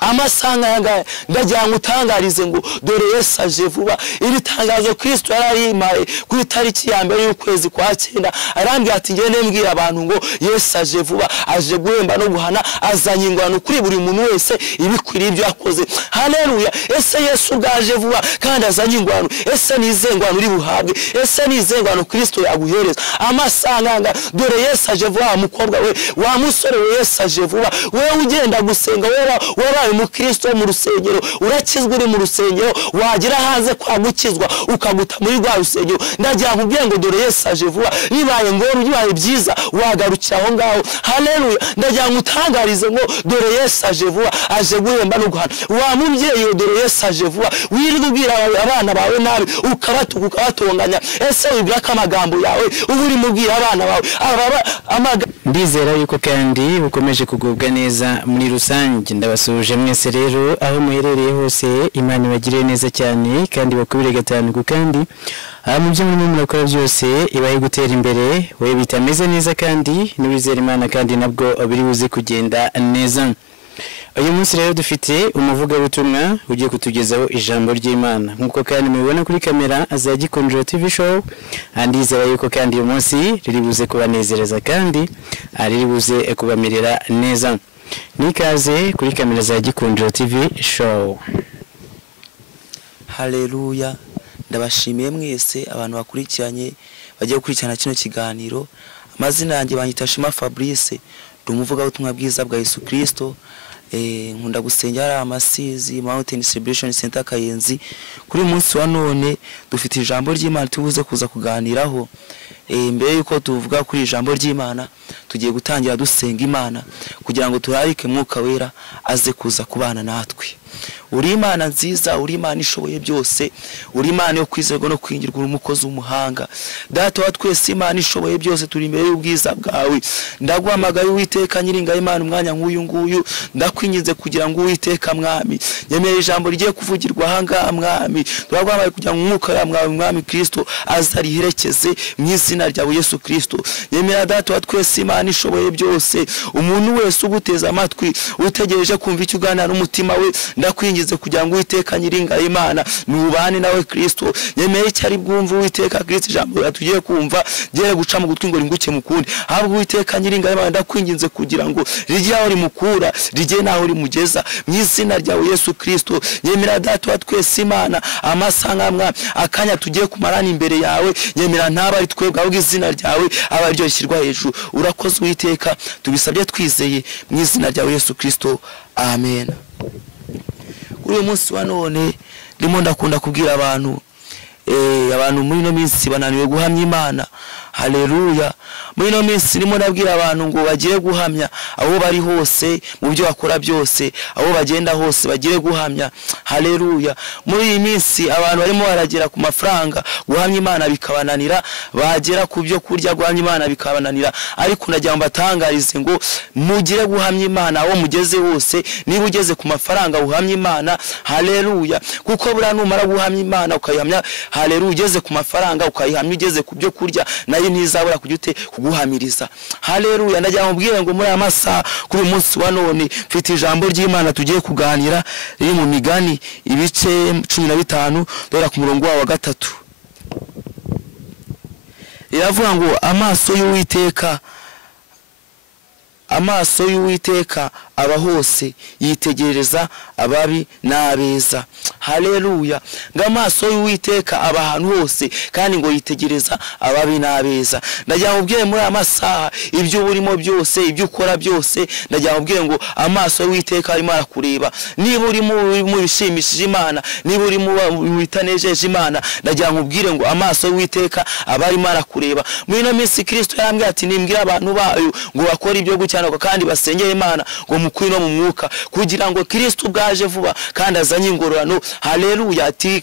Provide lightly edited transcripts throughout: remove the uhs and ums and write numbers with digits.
amasanga yanga ndagira ngo utangarize ngo dore Yesu aje vuba. Iri tangazo Kristo yararimaye ku itariki ya mbere y'ukwezi kwa 9 arambye ati ngende mbwira abantu ngo Yesu aje vuba, aje guhemba no guhana, azanye ingwano kuri buri muntu wese ibikwiriye ibyo yakoze. Haleluya. Ese Yesu gaje vuba kandi azanye ingwano, ese nizengwano uri buhabwe, ese nizengwano Kristo yaguhereza. Amasanga dore Yesu aje vuba, mukobwa we, wa musore we, Yesu aje vuba. Wewe ugenda gusenga, wabaye mu Kristo mu rusengero, urakizwa uri mu rusengero, wagira hanze kwa gukizwa ukaguta muri rwa rusengero. Ndagira nkubwiye ngo dore Yesu aje vuba, nibaye ngoro bibaye byiza wagarukira aho ngaho. Haleluya. Ndagira ngutangarize ngo dore Yesu aje vuba, aje guhemba no guhana. Wa mubyeyi dore Yesu aje vuba, wirirwa ubwira abana bawe nabi ukabatuka ukabatonganya. Ese wibwira ko amagambo yawe uba uri mubwira abana bawe ndizera yuko kandi bukomeje kugubwa neza muri rusange. Ndabasuje mwese rero aho muherereye hose, Imana ibagire neza cyane kandi bakubire gatanu kandi mu byo muri murakora byose ibaye gutera imbere, we bitameze neza kandi n'ubizera Imana kandi nabwo biri buze kugenda neza. Uyu munsi rero dufite umuvuga butumwa ugiye kutugezaho ijambo ry'Imana nkuko kandi mubibona kuri kamera za Gikundiro TV show. Andizera yuko kandi uyu munsi riri buze kubanezereza kandi riri buze kubamirira neza. Nikaze kuri kamera za Gikundiro TV show. Haleluya. Ndabashimiye mwese abantu bakurikiranye bagiye gukurikirana kino kiganiro. Amazina yanjye banyita Shima Fabrice, ndumuvuga butumwa bwiza bwa Yesu Kristo. Nkunda gusengera Amasizi Mountain Celebration Center Kayenzi. Kuri munsi wa none dufite ijambo ry'Imana tubuze kuza kuganiraho. Mbere yuko tuvuga kuri ijambo ry'Imana tugiye gutangira dusenga Imana kugira ngo turarike Mwuka Wera aze kuza kubana natwe. Uri Imana nziza, uri Imana ishoboye byose, uri Imana yo kwizerwa no kwingirwa, uri umukozi w'umuhanga. Data wa twese, Imana ishoboye byose, turi imbere y'ubwiza bwawe. Ndaguhamagaye Uwiteka Nyiringa Imana umwanya nk'uyu nguyu, ndakwinginze kugira ngo Uwiteka Mwami nyemere ijambo rigiye kuvugirwa hanga Mwami. Turaguhamagaye kugira ngo Umwuka wa Mwami Kristo azariherekeze mu izina rya Yesu Kristo. Nyemera Data wa twese, Imana ishoboye byose, umuntu wese uguteza amatwi utegereje kumva icyo uganira n'umutima we, ndakwingize kugira ngo Uwiteka Nyiringa Imana nubane nawe Kristo. Nyemeye icyari bwumva Uwiteka Kristo ijambo yatugiye kumva gere guca mu gutwi ngo ringuke mukundi. Habwo Uwiteka Nyiringa Imana ndakwinginze kugira ngo rijye aho rimukura, rijye naho rimugeza mu izina rya Yesu Kristo. Nyemera Data wa twese, Imana amasanga akanya tugiye kumarana imbere yawe, nyemera ntaba ari twebwe ahubwo izina ryawe aba ryo shyirwa hejuru. Urakoze Uwiteka, tubisabye twizeye mu izina rya Yesu Kristo. Amen. Uyu munsi wa none ndimo ndakunda kubwira abantu muri no minsi bananiwe guhamya Imana. Haleluya. Muri no minsi ndimo nabwira abantu ngo bagiye guhamya aho bari hose, mu byo bakora byose, aho bagenda hose bagiye guhamya. Haleluya. Muri iyi minsi abantu barimo baragera ku mafaranga guhamya Imana bikabananira, bagera ku byo kurya guhamya Imana bikabananira. Ariko ndagira ngo batangarize ngo mugire guhamya Imana aho mugeze hose. Niba ugeze ku mafaranga uhamya Imana, haleluya, kuko bura numara guhamya Imana ukayihamya, haleluya, ugeze ku mafaranga ukayihamya, ugeze ku byo kurya nayo ntizabura kujyute kuguhamiriza. Haleluya. Ndagira ngo mbwire ngo muri amasa kuri umunsi wa none mfite ijambo ry'Imana tugiye kuganira riri mu Migani ibice 15 dora ku murongo wa 3. Iravuga ngo amaso y'Uwiteka aba hose, yitegereza ababi n'abeza. Haleluya. Ngo amaso y'Uwiteka aba ahantu hose kandi ngo yitegereza ababi n'abeza. Ndagira ngo mbwire muri amasaha ibyo burimo byose, ibyo ukora byose, ndagira ngo mbwire ngo amaso y'Uwiteka arimo arakureba. Niba uri mu bishimishije Imana, niba uri mu bitanejeje Imana, ndagira ngo mbwire ngo amaso y'Uwiteka aba arimo arakureba. Muri no minsi Kristo yarambwiye ati nimbwira abantu bayo ngo bakora ibyo gucyanuka kandi basengere Imana ngo mukuri no mu mwuka, kugira ngo Kristo bwaje vuba kandi azanye ingororano. Haleluya. Ati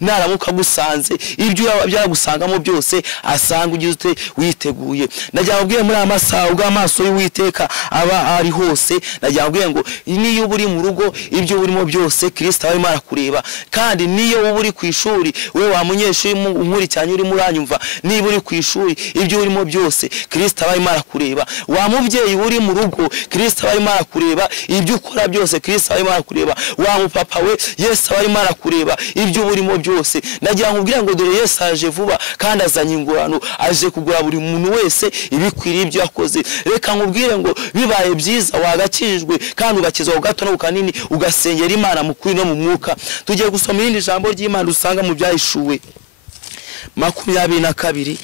naramuka gusanze ibyo byaragusangamo byose asanga ugize witeguye. Ndagira ngo muri amasaha ubwo amaso y'Uwiteka aba ari hose. Ndagira ngo niyo uri mu rugo ibyo burimo byose Kristo arimo arakureba. Kandi niyo uri ku ishuri, we wa munyeshuri nkuri cyane uri muranyumva, niba uri ku ishuri ibyo urimo byose Kristo arimo arakureba. Wa mubyeyi uri mu rugo Kristo arimo arakureba. arakureba ibyo ukora byose Kristo arimo arakureba wa mupapa we Yesu arimo arakureba ibyo burimo byose ndagira nkubwira ngo dore Yesu aje vuba kandi azanye ingorano aje kugura buri muntu wese ibikwiriye ibyo yakoze reka nkubwire ngo bibaye byiza wagakijwe kandi ugakizwa gato no kanini ugasengera Imana mu kuri no mu mwuka tugiye gusoma irindi jambo ry'Imana usanga mu byahishuwe 22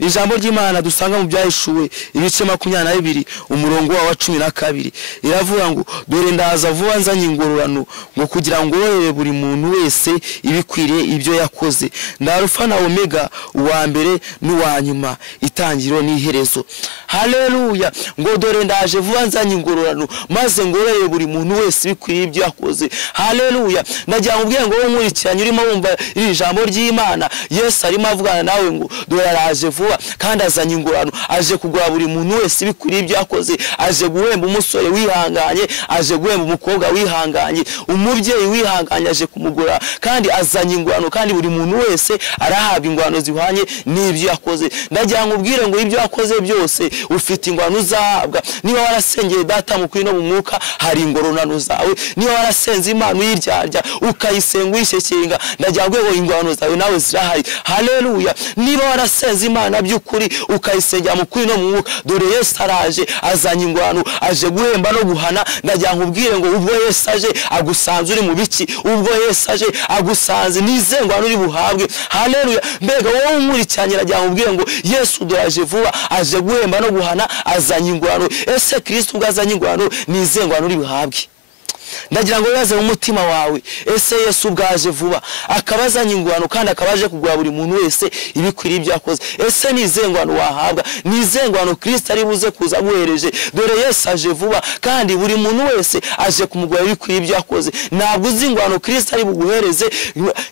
ijambo ry'Imana dusanga mu byahishuwe ibice 22 umurongo wa 12 iravuga ngo dore ndaza vuba nzanye ingororano ngo kugira ngo worere buri muntu wese ibikwiriye ibyo yakoze ndarufa na omega uwa mbere n'uwa nyuma itangiro n'iherezo haleluya ngo dore ndaje vuba nzanye ingororano maze ngorere buri muntu wese ibikwiriye ibyo yakoze haleluya ndagira nkubwire ngo nkurikiranye urimo wumva iri jambo ry'Imana Yesu arimo avugana nawe ngo dore araje vuba kandi azanye ingororano aje kugura buri muntu wese ibikwiriye ibyo yakoze aje guhemba umusore wihanganye aje guhemba umukobwa wihanganye umubyeyi wihanganye aje kumugura kandi azanye ingororano kandi buri muntu wese arahabwa ingororano zihwanye n'ibyo yakoze ndagira nkubwire ngo ibyo yakoze byose ufite ingororano uzahabwa niba warasengeye data mu kuri no mu mwuka hari ingororano zawe niba warasenze Imana uyiryarya ukayisenga uyishekenga ndagira ngo ingororano zawe nawe zirahari haleluya niba warasenze Imana by'ukuri ukayisengera mu kuri no mu mwuka dore Yesu araje azanye ingororano aje guhemba no guhana ndagira nkubwire ngo ubwo Yesu aje agusanze uri mu biki ubwo Yesu aje agusanze nizengwa uri buhabwe haleluya mbega wowe nkurikiranye ndagira nkubwire ngo Yesu doraje vuba aje guhemba no guhana azanye ingororano ese Kristo ubwazanye ingororano nizengwa uri buhabwe ndagira ngo yaze mu mutima wawe ese Yesu ubwaje vuba akabazanye ingororano kandi akabaje kugura buri muntu wese ibikwiriye ibyo yakoze ese nizengwano wahabwa nizengwano Kristo ari buze kuza guhereje dore Yesu aje vuba kandi buri muntu wese aje kumugura ibikwiriye ibyo yakoze ntabwo uzingwano Kristo ari buguhereze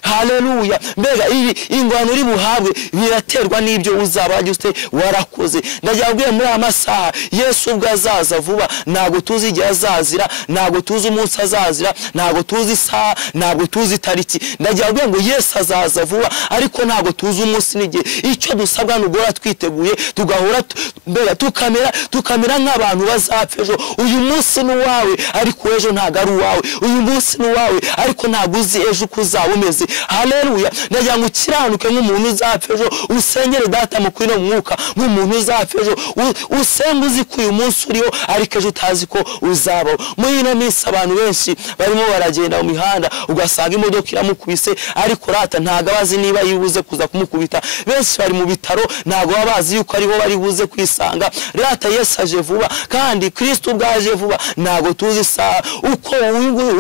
haleluya mbega ingwano uri buhabwe biraterwa n'ibyo uzaba juste warakoze ndagira ngo muri amasaha Yesu ubwazaza vuba ntabwo tuzi igihe azazira ntabwo tuzi umunsi azazira ntabwo tuzi isaha ntabwo tuzi tariki ndagira ngo Yesu azaza vuba ariko ntabwo tuzi umunsi n'igihe icyo dusabwa n'ugora twiteguye tugahora mbega tukamera nk'abantu bazapfa ejo uyu munsi n'uwawe ariko ejo ntabwo ari uwawe uyu munsi n'uwawe ariko ntabwo uzi ejo uko uzaba umeze haleluya ndagira ngo ukiranuke nk'umuntu uzapfa ejo usengere data mu kuri no mwuka nk'umuntu uzapfa ejo usenge uzi ko uyu munsi uriho ariko ejo utazi ko uzabaho muri ino minsi abantu benshi barimo baragenda mu mihanda ugasanga imodoka iramukubise ariko rata ntago abazi niba yibuze kuza kumukubita benshi bari mu bitaro ntago babazi yuko ariho bari buze kwisanga rata Yesu aje vuba kandi Kristo ubwaje vuba ntago tuzi isaha uko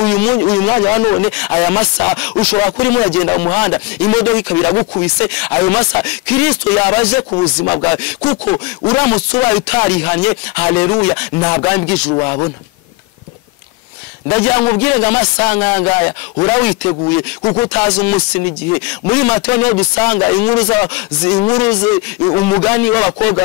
uyu mwanya wa none aya masaha ushobora kuri muragenda mu muhanda imodoka ikabira gukubise ayo masaha Kristo yabaje ku buzima bwawe kuko uramutse ubaye utarihanye haleluya ntabwo bw'ijuru wabona ndagira nkubwire ngo amasaha ngaya urawiteguye kuko utazi umunsi n'igihe muri Mateyo niho dusanga inkuru umugani w'abakobwa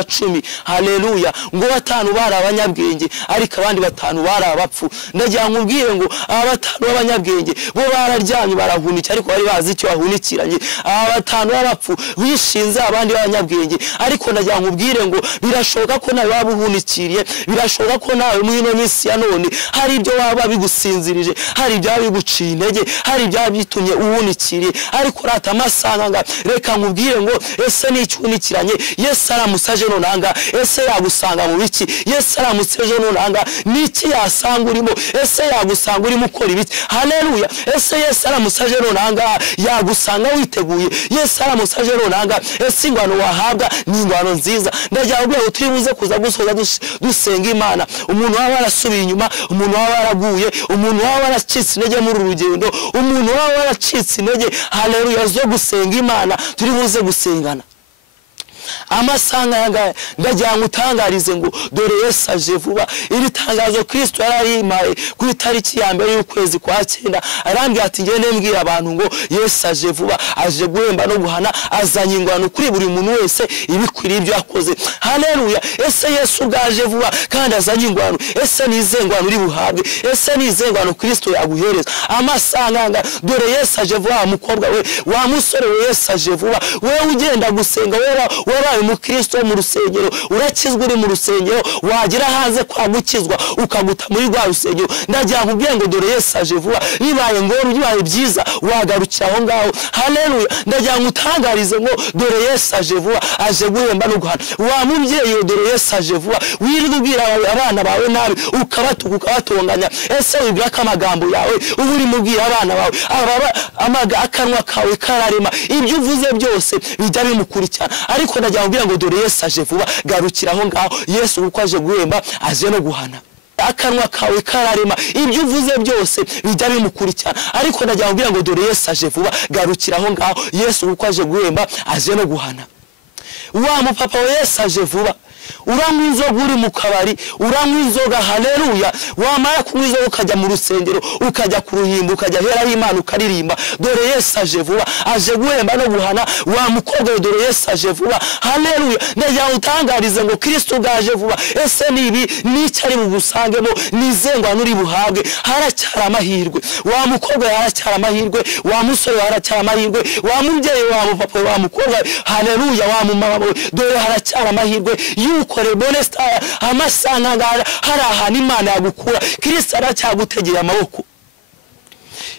10 haleluya ngo 5 bari abanyabwenge ariko abandi 5 bari abapfu ndagira nkubwire ngo aba 5 b'abanyabwenge bo bararyamye barahunika ariko bari bazi icyo bahunikiranye aba 5 b'abapfu bishinze abandi b'abanyabwenge ariko ndagira nkubwire ngo birashoboka ko nawe wabuhunikiriye birashoboka ko nawe muri ino minsi ya none hari ibyo waba bigusinzirije hari ibya biguciye intege hari ibya bitumye uwunikiriye ariko rata amasanga reka nkubwire ngo ese n'icyunikiranye Yesu aramusaje nonanga ese yagusanga mu biki Yesu aramuseje nonanga niki yasanga urimo ese yagusanga urimo ukora ibiki haleluya ese Yesu aramusaje nonanga yagusanga witeguye Yesu aramusaje nonanga ese ingwano wahabwa ni ingwano nziza ndagira ngo turibuze kuza gusoza dusenga Imana umuntu waba arasubiye inyuma umuntu waba waraguye umuntu waba waracitse intege muri urugendo umuntu waba waracitse intege haleluya zo gusenga Imana turibuze gusengana amasanga yanga ndagira ngo utangarize ngo dore Yesu aje vuba iri tangazo Kristo yararimaye ku itariki ya mbere y'ukwezi kwa 9 arambye ati ngende mbwira abantu ngo Yesu aje vuba aje guhemba no guhana azanye ingwano kuri buri muntu wese ibikwiriye ibyo yakoze haleluya ese Yesu ubwaje vuba kandi azanye ingwano ese nizengwano uri buhabwe ese nizengwano Kristo yaguhereza amasanga dore Yesu aje vuba mukobwa we wa musore we Yesu aje vuba we ugenda gusenga we warabaye umukristo mu rusengero urakizwa uri mu rusengero wagira hanze kwa gukizwa ukaguta muri rwa rusengero ndagira nkubwiye ngo dore Yesu aje vuba bibaye ngoro bibaye byiza wagarukira aho ngaho haleluya ndagira ngutangarize ngo dore Yesu aje vuba aje guhemba no guhana wa mubyeyi dore Yesu aje vuba wirirwa ubwira abana bawe nabi ukabatuka ukabatonganya ese wibwira ko amagambo yawe ubu uri mubwira abana bawe akanwa kawe kararema ibyo uvuze byose bijya bimukurikirana ariko ndagira nkubwira ngo dore Yesu aje vuba garukira aho ngaho Yesu uko aje guhemba aje no guhana akanwa kawe kararema ibyo uvuze byose bijya bimukurikirana ariko ndagira nkubwira ngo dore Yesu aje vuba garukira aho ngaho Yesu uko aje guhemba aje no guhana wa mupapa wa Yesu aje vuba uranywa inzoga uri mu kabari uranywa inzoga haleluya wamara kunywa inzoga ukajya mu rusengero ukajya ku ruhimbo ukajya heraho Imana ukaririmba dore Yesu aje vuba aje guhemba no guhana wa mukobwa dore Yesu aje vuba haleluya ndagira utangarize ngo Kristo gaje vuba ese nibi n'icyari bugusangemo nizengwa nuri buhabwe haracyara amahirwe wa mukobwa haracyara amahirwe wa musore haracyara amahirwe wa mubyeyi wa papa wa mukobwa haleluya wa mumama dore haracyara amahirwe ukore bonesta amasanga ngara harahana Imana yagukura Kristo aracyagutegera amaboko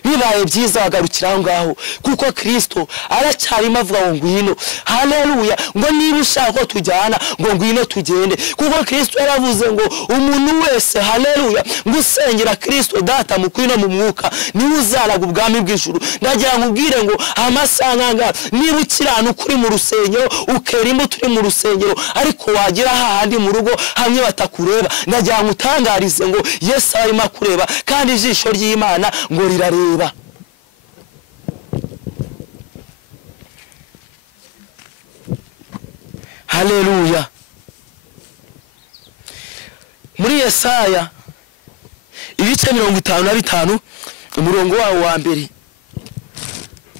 bibaye byiza wagarukira aho ngaho kuko Kristo aracyarimo avuga ngo ngwino haleluya ngo niba ushaka ko tujyana ngo ngwino tugende kuko Kristo yaravuze ngo umuntu wese haleluya ngusengera Kristo data mukwino mu mwuka niwe uzaraga ubwami bw'ijuru ndagira nkubwire ngo amasanga niba ukirana ukuri mu rusengero ukera imbuto uri mu rusengero ariko wagira hahandi mu rugo hamwe batakureba ndagira ngutangarize ngo Yesu arimo kureba kandi ijisho ry'Imana ngo rirareba haleluya muri Yesaya ibice 55 umurongo wawo wa mbere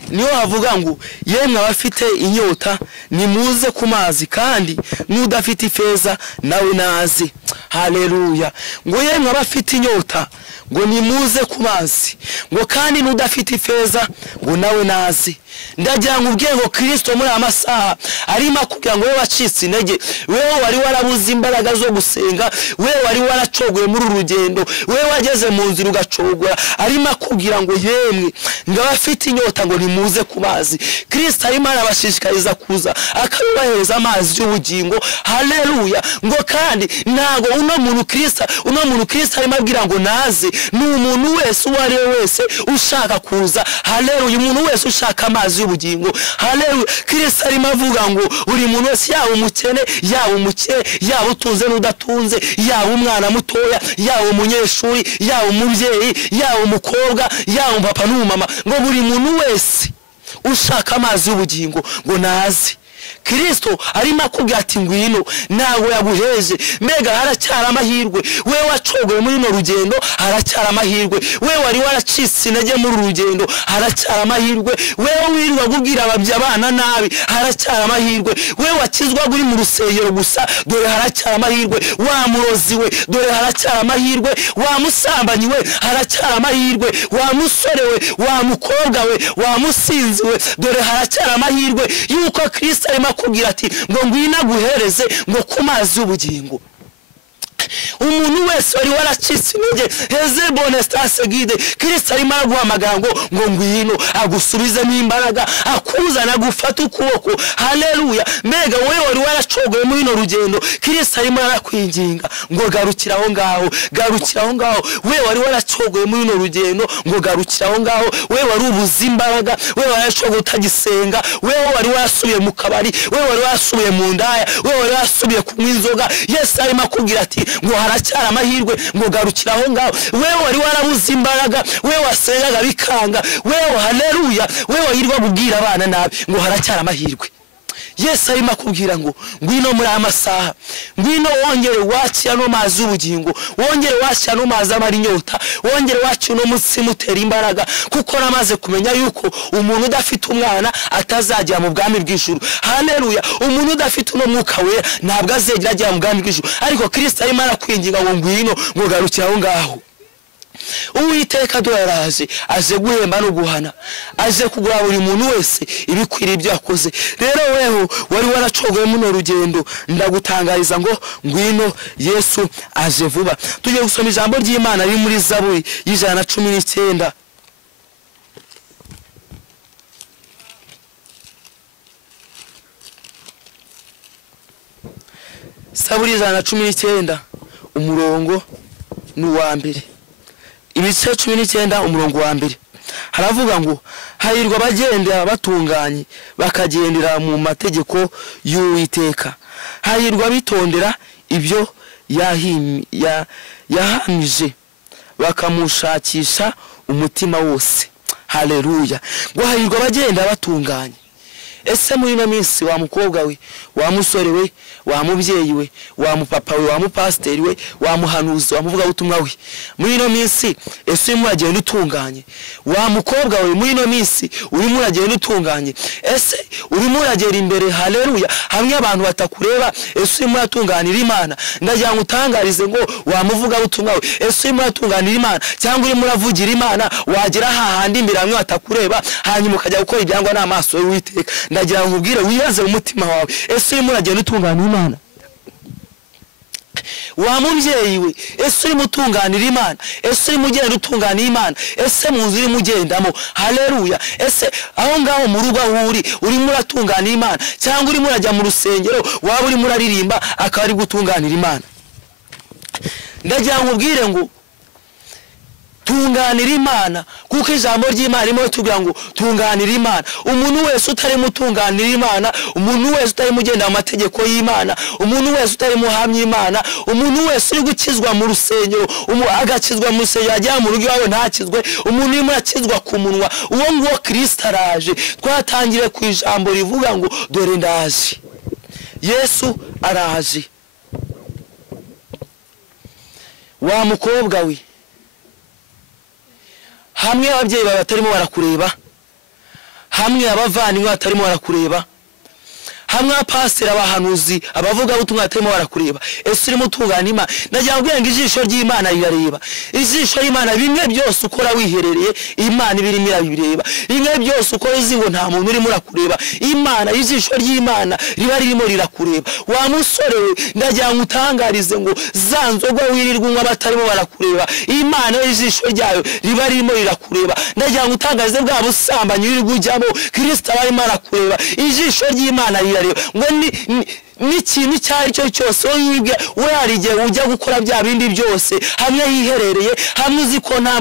niyo havuga ngo yemwe abafite inyota nimuze ku mazi kandi n'udafite ifeza nawe naze haleluya ngo yemwe abafite inyota ngo nimuze ku mazi ngo kandi n'udafite ifeza ngo nawe naze ndagira ngo ubwiye ngo Kristo muri amasaha arimo kugira ngo wewe wacitse intege wewe wari warabuze imbaraga zo gusenga wewe wari waracogoye muri urugendo wewe wageze mu nzira ugacogora arimo kugira ngo yemwe ngo abafite inyota ngo nimuze ku mazi Kristo arimo arabashishikariza kuza akabahereza amazi y'ubugingo haleluya ngo kandi ntago uno muntu Kristo arimo abwira ngo naze ni umuntu wese uwari wese ushaka kuza haleluya umuntu wese ushaka amazi y'ubugingo haleluya Kristo arimo avuga ngo buri muntu wese yaba umukene yaba umukire yaba utunze n'udatunze yaba umwana mutoya yaba umunyeshuri yaba umubyeyi yaba umukobwa yaba umupapa n'umumama ngo buri muntu wese ushaka amazi y'ubugingo ngo naze Kristo arimo akubwira ati ngwino nawe yaguheje mbega haracyara amahirwe wewe wacogoye muri no rugendo haracyara amahirwe wewe wari waracitse intege muri rugendo haracyara amahirwe wewe wirirwa kubwira abana nabi haracyara amahirwe wewe wakizwa guri mu rusengero gusa dore haracyara amahirwe wa murozi we dore haracyara amahirwe wa musambanyi we haracyara amahirwe wa musore we wa mukobwa we wa musinzi we dore haracyara amahirwe yuko Kristo arimo kugira ati ngo ngwina guhereze ngo ku mazi y'ubugingo umuntu wese wari waracitse intege heze bonestase guide Kristo arimo aguhamagara ngo ngwino agusubizemo imbaraga akuzana gufata ukuboko haleluya mbega wewe wari waracogoye muri no rugendo Kristo arimo arakwinginga ngo garukira aho ngaho wewe wari waracogoye muri no rugendo ngo garukira aho ngaho wewe wari ubuze imbaraga wewe waracogoye utagisenga wewe wari warasubiye mu kabari wewe wari warasubiye mu ndaya wewe wari warasubiye kunywa inzoga Yesu arimo kugira ati ngo haracyara amahirwe ngo garukira aho ngaho wewe wari warabuze imbaraga wewe wasengaga bikanga wewe haleluya wewe yirwa kubwira abana nabi ngo haracyara amahirwe Yesu arimo akubwira ngo ngwino muri amasaha ngwino wongere wakira no mazi y'ubugingo wongere wakira no mazi amara inyota wongere wakira no munsi mutera imbaraga kuko namaze kumenya yuko umuntu udafite umwana atazajya mu bwami bw'ijuru haleluya umuntu udafite no mwuka wera ntabwo azegera ajya mu bwami bw'ijuru ariko Kristo arimo arakwinginga ngo ngwino ngo garukira aho ngaho Uwiteka doraraje aje guhemba no guhana, aje kugura buri muntu wese ibikwiriye ibyo yakoze. Rero weho wari waracogoye muno rugendo, ndagutangariza ngo ngwino Yesu aje vuba. Tugiye gusoma ijambo ry'Imana riri muri Zaburi y'ijana 19. Zaburi y'ijana 19 umurongo n'uwa mbere. Ibice 19 umurongo wa mbere haravuga ngo hahirwa abagendera batunganye bakagendera mu mategeko y'Uwiteka, hahirwa bitondera ibyo yahamije bakamushakisha umutima wose. Haleluya. Ngo hahirwa abagenda batunganye. Ese muri ino minsi wa mukobwa we, wa musore we, wa mubyeyi we, wa mupapa we, wa mupasiteri we, wa muhanuzi, wa muvuga ubutumwa we, muri ino minsi ese urimo uragenda utunganye? Wa mukobwa we, muri ino minsi urimo uragenda utunganye? Ese urimo uragera imbere, haleluya, hamwe abantu batakureba, ese urimo uratunganira Imana? Ndagira ngo utangarize ngo wa muvuga ubutumwa we, ese urimo uratunganira Imana cyangwa urimo uravugira Imana? Wagera hahandi imbere hamwe batakureba, hanyuma ukajya gukora ibyangwa n'amaso y'Uwiteka. Ndagira ngo ubwire wiyaze mu mutima wawe, ese urimo uragenda utungana Imana? Wa mubyeyi we, ese urimo utunganira Imana? Ese urimo ugenda utunganira Imana? Ese mu nzu urimo ugendamo, haleluya, ese aho ngaho mu rugo aho urimo uratunganira Imana cyangwa urimo urajya mu rusengero waba urimo uraririmba akaba ari gutunganira Imana? Ndagira ngo ubwire ngo tunganira Imana, kuko ijambo ry'Imana rimo tugira ngo tunganira Imana. Umuntu wese utari mutunganira Imana, umuntu wese utari mugenda mu mategeko y'Imana, umuntu wese utari muhamya Imana, umuntu wese uri gukizwa mu rusengero, agakizwa mu rusengero ajya mu rugo iwawe ntakizwe, umuntu urimo akizwa ku munwa, uwo nguwo Kristo araje. Twatangire ku ijambo rivuga ngo dore ndaje, Yesu araje. Wa mukobwa we, hamwe ababyeyi bawe batarimo barakureba, hamwe abavandimwe batarimo barakureba, hamwe abapasiteri, abahanuzi, abavuga ubutumwa batarimo barakureba, ese urimo utungana Imana? Ndagira ngo ijisho ry'Imana rirareba. Ijisho ry'Imana bimwe byose ukora wiherereye, Imana ibirimo irabireba. Bimwe byose ukora uzi ngo nta muntu urimo urakureba, Imana, ijisho ry'Imana riba ririmo rirakureba. Wa musore we, ndagira ngo utangarize ngo za nzoga wirirwa unywa batarimo barakureba, Imana ijisho ryayo riba ririmo rirakureba. Ndagira ngo utangarize bwa busambanyi wirirwa ujyamo, Kristo aba arimo arakureba. Ijisho ry'Imana ngo n'ikintu icyo ari cyo cyose wibwe urarigiye ujya gukora bya bindi byose, hamwe hiherereye, hamwe uzi ko nta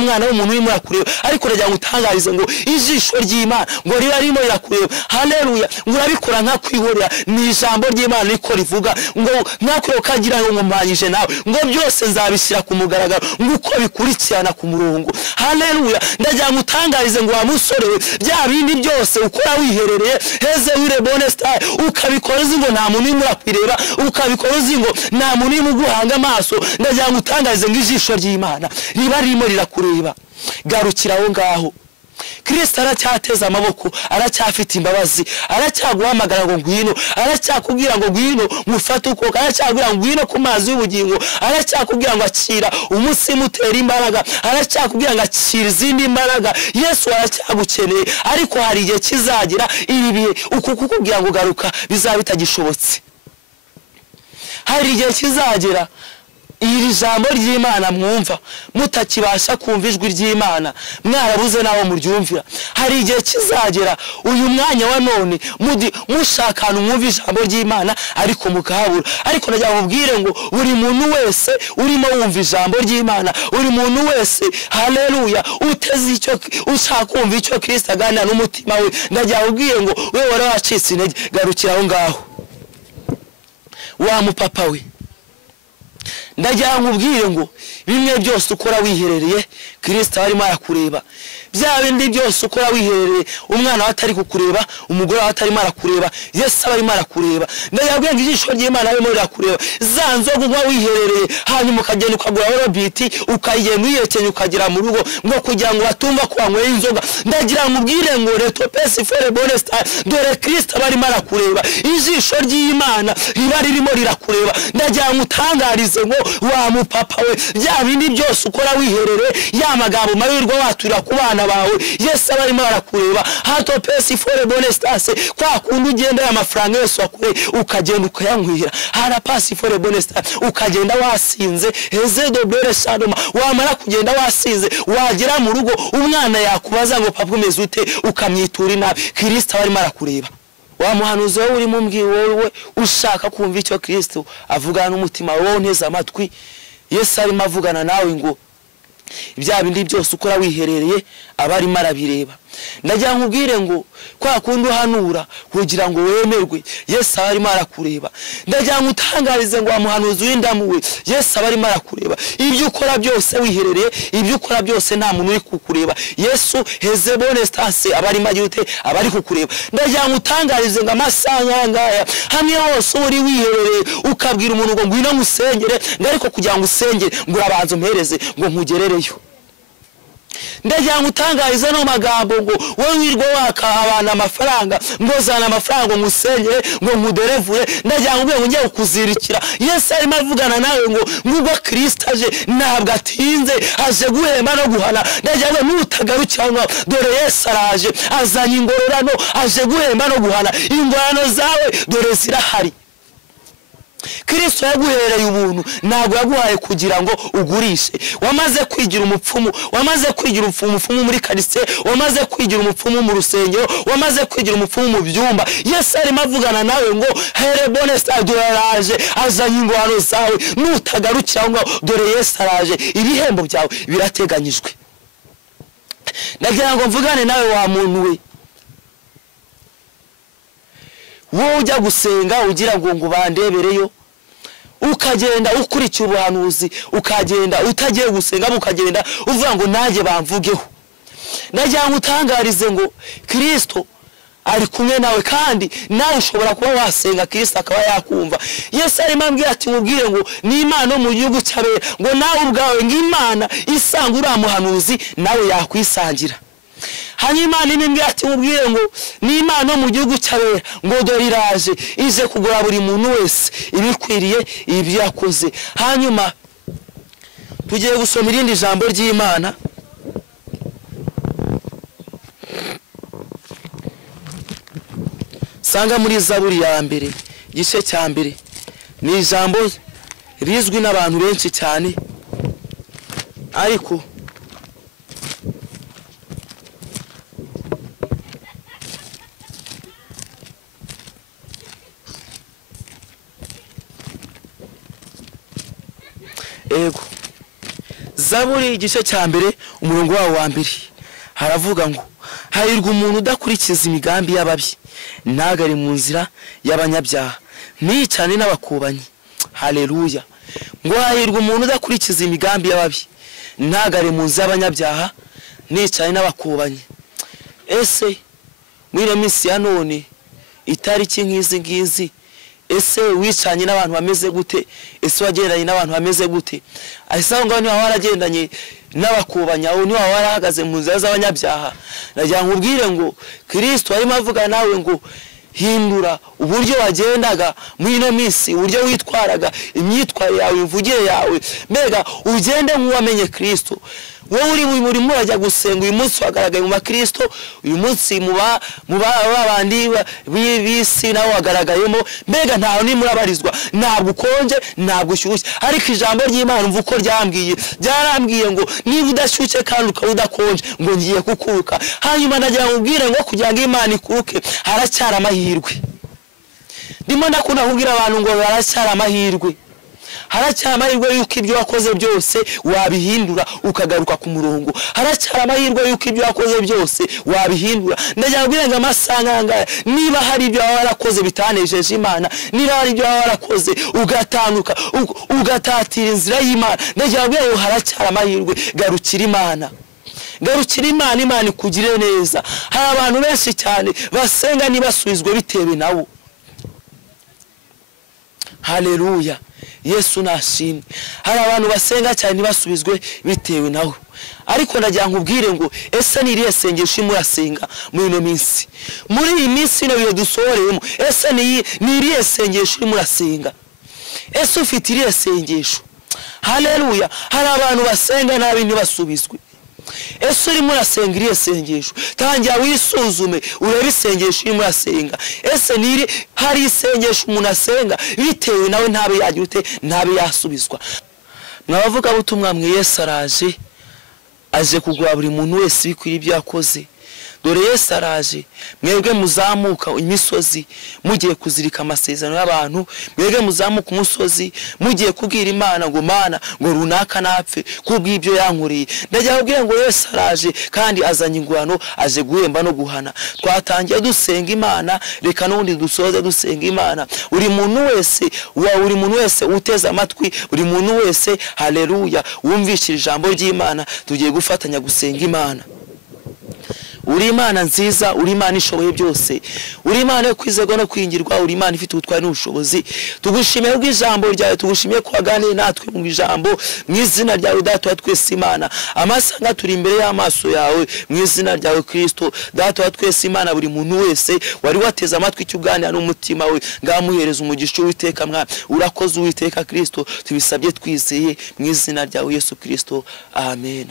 mwana w'umuntu urimo urakureba, ariko ndagira ngo utangarize ngo ijisho ry'Imana ngo riba ririmo rirakureba. Haleluya. Ngo urabikora nka kwihorera, ni ijambo ry'Imana riko rivuga ngo nakwiye ukagira ngo nkumbanyije nawe, ngo byose nzabishyira ku mugaragaro, ngo uko bikurikirana ku murongo. Haleluya. Ndagira ngo utangarize ngo wa musore we, bya bindi byose ukora wiherereye, heze wire bonesta, ukabikora uzi ngo nta muntu urimo urakwireba, ukabikora uzi ngo nta muntu urimo guhanga amaso, ndagira ngo utangarize ngo ijisho ry'Imana riba ririmo rirakureba. Garukira aho ngaho. Kristo aracyateza amaboko, aracyafite imbabazi, aracyaguhamagara ngo ngwino, aracyakubwira ngo ngwino mufate ukuboko, aracyakubwira ngo ngwino ku mazi y'ubugingo, aracyakubwira ngo akira umutsima utera imbaraga, aracyakubwira ngo akira izindi mbaraga. Yesu aracyagukeneye, ariko hari igihe kizagira ibi bihe uku kukubwira ngo garuka bizaba bitagishobotse. Hari igihe kizagera iri jambo ry'Imana mwumva mutakibasha kumva ijwi ry'Imana, mwarabuze naho muryumvira. Hari igihe kizagera uyu mwanya wa none mushakana mwumva ijambo ry'Imana ariko mukahabura. Ariko ndagira ngo ubwire ngo buri muntu wese urimo wumva ijambo ry'Imana, buri muntu wese, haleluya, uteze icyo ushaka kumva icyo Kristo aganira n'umutima we, ndagira ngo ubwire ngo wewe wari wacitse intege, garukira aho ngaho. Wa mupapa we, ndagira ngo ubwire ngo bimwe byose ukora wiherereye, Kristo arimo arakureba. Bya bindi byose ukora wiherereye, umwana we atari kukureba, umugore we atarimo arakureba, Yesu arimo arakureba. Ndagira ngo ijisho ry'Imana arimo rirakureba. Za nzoga unywa wiherereye, hanyuma ukagenda ukagura robiti, ukayigenda uyekenya ukagera mu rugo ngo kugira ngo batumva ko wanyweye inzoga. Ndagira ngo ubwire ngo reto pesi fore bonesta, dore Kristo arimo arakureba. Ijisho ry'Imana riba ririmo rirakureba. Ndagira ngo utangarize ngo wa mupapa we bya bindi byose ukora wiherere ya magambo mahirwa waturira ku bana bawe Yesu abarimo barakureba hato pesi fore bonestase kwa kundi ugenda ya mafaranga yose wakure ukagenda ukayankwira hara pasi fore bonestase ukagenda wasinze heze doblere sadoma wamara kugenda wasinze wagera mu rugo umwana yakubaza ngo papa umeze ute ukamyitura inabi Kristo abarimo arakureba wa muhanuzi wowe uri mumbwi wowe ushaka kumva icyo Kristo avugana n'umutima wowe nteza amatwi Yesu arimo avugana nawe ngo ibya bindi byose ukora wiherereye abari marabireba ndagira nkubwire ngo kwa kundi uhanura kugira ngo wemerwe Yesu arimo arakureba ndagira ngutangarize ngo amuhanuzi w'indamuwe Yesu arimo arakureba ibyo ukora byose wiherereye ibyo ukora byose nta muntu uri kukureba Yesu heze bonestase abari magute abari kukureba ndagira ngutangarize ngo amasanya ngaya hamwe hose uri wiherereye ukabwira umuntu ngo ngwino musengere ngariko kugira ngo usengere ngo urabanza umpereze ngo nkugerereyo ndagira ngutangarize no magambo ngo wowe wirwa waka abana amafaranga ngo zana amafaranga ngo usengere ngo nkuderevure ndagira ngubwe ngo ngiye kukuzirikira Yesu arimo avugana nawe ngo ngubwo Kristo aje ntabwo atinze aje guhema no guhana ndagira ngo nutagarukiranwa dore Yesu araje azanye ingororano aje guhema no guhana ingororano zawe dore zirahari Kristo yaguhereye ubuntu ntabwo yaguhaye kugira ngo ugurishe wamaze kwigira umupfumu wamaze kwigira umupfumu muri karise wamaze kwigira umupfumu mu rusengero wamaze kwigira umupfumu mu byumba Yesu arimo avugana nawe ngo here bonest adorage azanye ingwano zawe nutagarukira ngo dore Yesu araje ibihembo byawe birateganyijwe ndagira ngo mvugane nawe wa muntu we wowe ujya gusenga ugira ngo bandebereyo ukagenda ukurikiye ubuhanuzi ukagenda utagiye gusenga ukagenda uvuga ngo naje bamvugeho ndagira ngo utangarize ngo Kristo ari kumwe nawe kandi nawe ushobora kuba wasenga Kristo akaba yakumva Yesu arimo ambwira ati mubwire ngo ni Imana mu gihugu cy'abera ngo nawe ubwawe ng'Imana isanga uri amuhanuzi nawe yakwisangira hanyuma nimbwira ati mubwire ngo ni Imana mu gihugu cy'abera ngo dore iraje ije kugura buri muntu wese ibikwiriye ibyo yakoze hanyuma tugiye gusoma irindi jambo ry'Imana sanga muri Zaburi ya mbere gice cya mbere ni ijambo rizwi n'abantu benshi cyane ariko ego Zaburi igice cya mbere umurongo wa mbere haravuga ngo hahirwa umuntu udakurikiza imigambi y'ababi ntagari mu nzira y'abanyabyaha nicane n'abakubanyi haleluya ngo hahirwa umuntu udakurikiza imigambi y'ababi ntagari mu nzira y'abanyabyaha nicane n'abakubanyi ese muri minsi ya none itariki nk'izi ngizi ese wicanye n'abantu bameze gute ese wagendanye n'abantu bameze gute ahisa ngo ni waragendanye n'abakubanya aho ni warahagaze mu nzira z'abanyabyaha nagira nkubwire ngo Kristo arimo avuga nawe ngo hindura uburyo wagendaga muri ino minsi uburyo witwaraga imyitwarire yawe imvugire yawe mbega ugende nk'uwamenye Kristo wowe uri muri murajya gusenga uyu munsi wagaragaye mu Kristo uyu munsi muba babandi bisi nawe wagaragayemo mbega ntaho ni murabarizwa ntabwo ukonje ntabwo ushyushye ariko ijambo ry'Imana umva uko ryarambwiye ngo niba udashyushye kandi ukaba udakonje ngo ngiye kukuruka hanyuma ndagira nkubwire ngo kugira ngo Imana ikuruke haracyara amahirwe ndimo ndakunda kubwira abantu ngo haracyara amahirwe haracyari amahirwe yuko ibyo wakoze byose wabihindura ukagaruka ku murongo haracyari amahirwe yuko ibyo wakoze byose wabihindura ndagira ngo amasanga niba hari ibyo warakoze bitanejeje Imana niba hari ibyo warakoze ugatanuka ugatatira inzira y'Imana ndagira ngo haracyari amahirwe garukira Imana Imana ikugire neza hari abantu benshi cyane basenga nibasubizwe bitewe nabo haleluya Yesu nashimwe hari abantu basenga cyane basubizwe bitewe nawe ariko ndagira nkubwire ngo ese ni iriye sengesho murasenga muri ino minsi muri iyi minsi no biyo dusohoreyemo ese ni iriye sengesho murasenga ese ufite iriye sengesho haleluya. Hari abantu basenga nabi ntibasubizwe. Ese urimo urasenga iriya sengesho, tangira wisuzume urebe isengesho urimo urasenga. Ese hari isengesho umuntu asenga bitewe nawe ntabe yagira ute, ntabe yasubizwa. Mwabavuga butumwa mwe, Yesu araje, aje kugura buri muntu wese bikwiriye ibyo yakoze. Dore Yesu araje, mwebwe muzamuka imisozi mugiye kuzirika amasezerano y'abantu, mwebwe muzamuka umusozi mugiye kubwira Imana ngo Mana ngo runaka napfe kubw'ibyo yankoreye. Ndagira kubwira ngo Yesu araje kandi azanye ingwano, aje guhemba no guhana. Twatangiye dusenga Imana, reka n'ubundi dusoze dusenga Imana. Uri muntu wese uteze amatwi, uri muntu wese haleluya wumvishira ijambo ry'Imana, tugiye gufatanya gusenga Imana. Uri Imana nziza, uri Imana ishoboye byose, uri Imana yo kwizerwa no kwingirwa, uri Imana ifite ubutwari n'ubushobozi. Tugushimiye bw'ijambo ryawe, tugushimiye ko waganiye natwe mu ijambo, mu izina ryawe Data wa twese Imana. Amasanga turi imbere y'amaso yawe mu izina ryawe Kristo. Data wa twese Imana, buri muntu wese wari wateze amatwi icyo uganira n'umutima we, ngamuhereza umugisha Uwiteka mwa. Urakoze Uwiteka Kristo, tubisabye twizeye mu izina ryawe Yesu Kristo, amen.